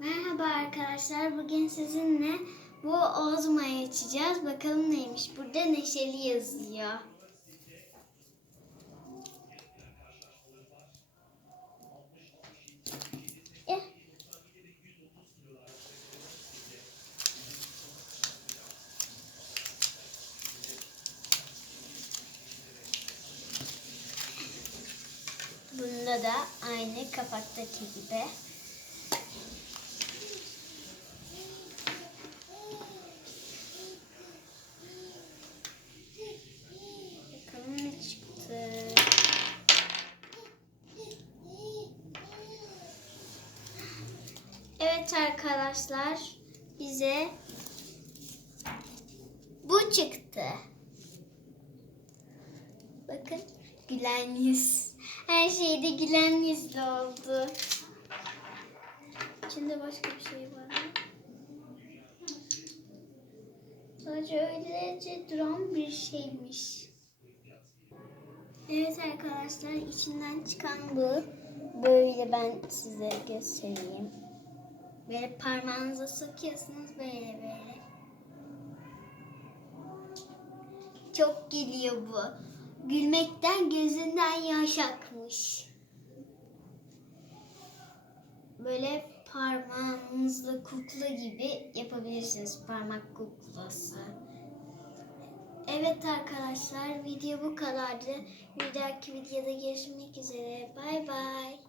Merhaba arkadaşlar. Bugün sizinle bu Ozma'yı açacağız. Bakalım neymiş. Burada neşeli yazıyor. Eh. Bunda da aynı kapaktaki gibi. Bakalım ne çıktı. Evet arkadaşlar bize bu çıktı. Bakın gülen yüz. Her şeyde gülen yüzlü oldu. İçinde başka bir şey var mı? Sadece öylece duran bir şeymiş. Evet arkadaşlar içinden çıkan bu. Böyle ben size göstereyim. Böyle parmağınıza sokuyorsunuz böyle böyle. Çok gülüyor bu. Gülmekten gözünden yaş akmış. Böyle parmağınızla kukla gibi yapabilirsiniz. Parmak kuklası. Evet arkadaşlar video bu kadardı. Bir dahaki videoda görüşmek üzere. Bay bay.